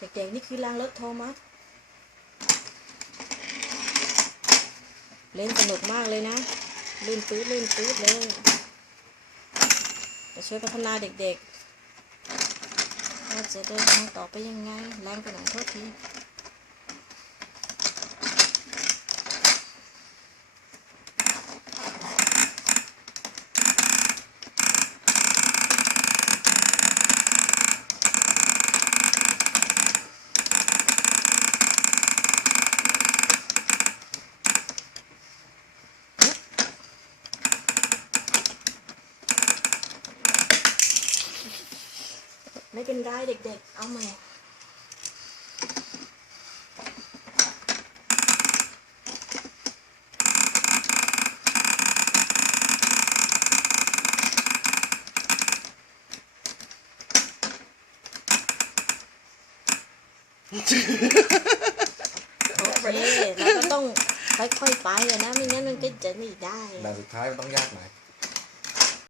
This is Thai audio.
แดงๆนี่คือรางรถโทมัส เล่นสนุกมากเลยนะ ลื่นปื๊ดลื่นปื๊ดเลยจะช่วยพัฒนาเด็กๆว่าจะเดินทางต่อไปยังไงแรงไปหน่อยโทษที ไม่เป็นไรเด็กๆ เอาใหม่โอเคเราก็ต้องค่อยๆไปอะนะ ไม่งั้นมันก็จะไม่ได้ ด่านสุดท้ายมันต้องยากหน่อย